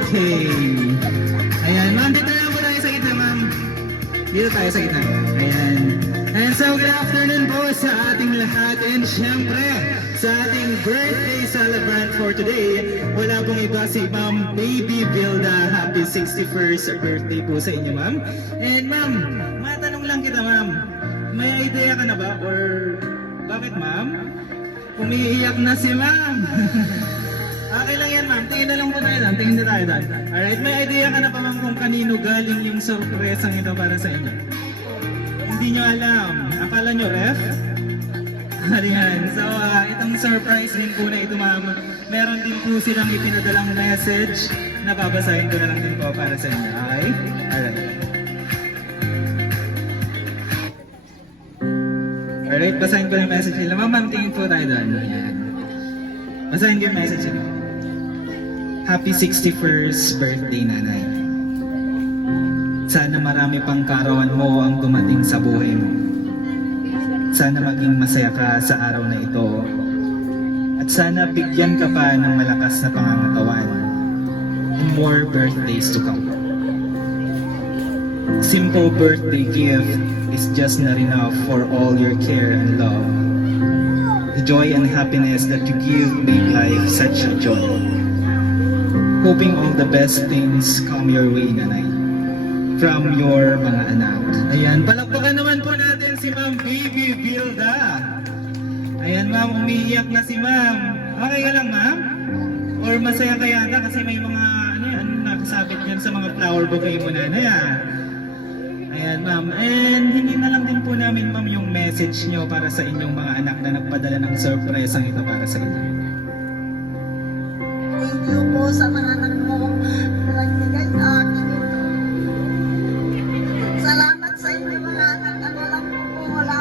Okay. Ayan, ma'am, dito lang po tayo sa gitna, ma'am. Dito tayo sa gitna. Ayan. And so, good afternoon po sa ating lahat. And syempre, sa ating birthday celebrant for today, wala pong iba si Ma'am Baby Bilda. Happy 61st birthday po sa inyo, ma'am. And ma'am, matanong lang kita, ma'am. May idea ka na ba? Or bakit, ma'am? Umiiyak na si ma'am. Okay lang yan, ma'am. Tingin na lang po tayo doon. Tingin na tayo doon. Alright, may idea ka na pa, ma'am, kung kanino galing yung sorpresang ito para sa inyo? Hindi nyo alam. Akala nyo, ref? Ayan. So, itong surprise din po na ito, ma'am. Meron din po silang ipinadalang message na babasahin ko na lang din po para sa inyo. Okay? Alright. Alright, basahin ko yung message nila. Ma'am, tingin po tayo doon. Ayan. Basahin ko yung message nila. Happy 61st birthday, nanay. Sana marami pang kaarawan mo ang dumating sa buhay mo. Sana maging masaya ka sa araw na ito. At sana bigyan ka pa ng malakas na pangangatawan. And more birthdays to come. Simple birthday gift is just not enough for all your care and love. The joy and happiness that you give make life such a joy. Hoping all the best things come your way, nanay. From your mga anak. Ayan, palakpakan naman po natin si Ma'am Baby Bilda. Ayan, ma'am, umiiyak na si ma'am. Okay ka lang, ma'am? Or masaya ka yata kasi may mga, nakasabit yan sa mga flower bouquet mo, nanay, Ayan, ma'am. And hindi na lang din po namin, ma'am, yung message nyo para sa inyong mga anak na nagpadala ng surprise ang ito para sa inyo. Thank you po sa mga anak mo na nagbigay sa akin ito. Salamat sa inyo mga anak. Ano lang po, wala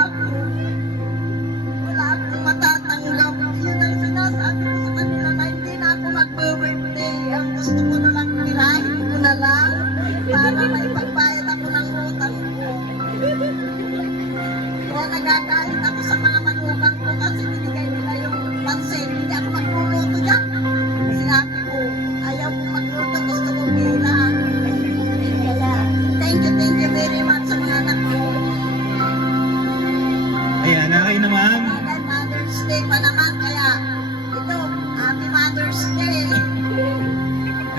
akong matatanggap. Yun ang sinasabi ko sa kanila na hindi na ako mag-birthday. Ang gusto ko na lang, tirahin ko na lang para maipagbayad ako ng utang ko. Kaya nagagalit ako sa mga manugang ko kasi binigay nila yung pansin. Hindi ako magluluto dyan. Sinabi ko, ayaw ko magluto, gusto ko bilang. Kaya, thank you very much sa mga anak ko. Ayan, okay na, ma'am. Dahil Mother's Day pa naman, kaya ito, Happy Mother's Day.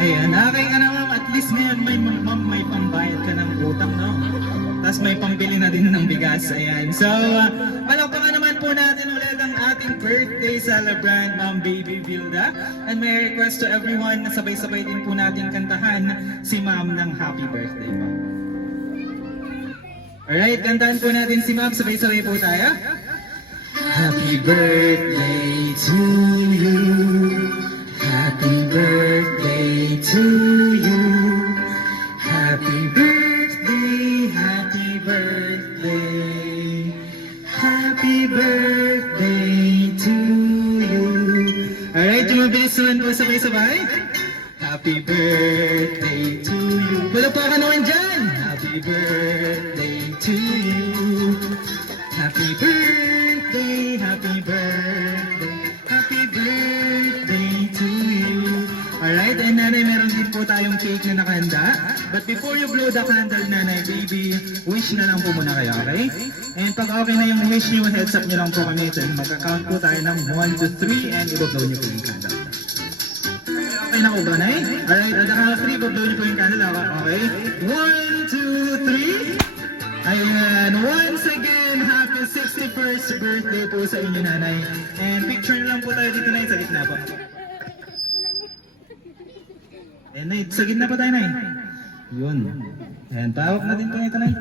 Ayan, okay ka na, ma'am. At least ngayon may pambayad ka ng utang, no? Tapos may pambili na din ng bigas. Ayan. So, palakpakan naman po natin ulit ang ating birthday celebrant, Ma'am Baby Bilda. And may request to everyone na sabay-sabay din po natin kantahan si Ma'am ng happy birthday, ma'am. Alright, kantahan po natin si Ma'am. Sabay-sabay po tayo. Happy birthday to you. Happy birthday to you. Happy birthday, happy birthday. Happy birthday to you. Alright, yung mabilis naman po sabay-sabay. Happy birthday to you. Wala pa ka naman dyan. Happy birthday to you. Happy birthday, happy birthday. Happy birthday to you. Alright, and nanay, meron din po tayong cake na nakahanda. But before you blow the candle, nanay, baby, wish na lang po muna kayo, okay? And pag okay na yung wish nyo, heads up nyo lang po kami. Then magka-count po tayo ng 1 to 3 and i-blow nyo po yung candle. Okay na po ba, nay? Alright, at the count of 3, i-blow nyo po yung candle, okay? 1, 2, 3. Ayan, once again, happy 61st birthday po sa inyo, nanay. And picture na lang po tayo dito, nay, sa gitna po. And nay, sa gitna po tayo, nay. Yun. Ayan, pahawak natin po ito, nay.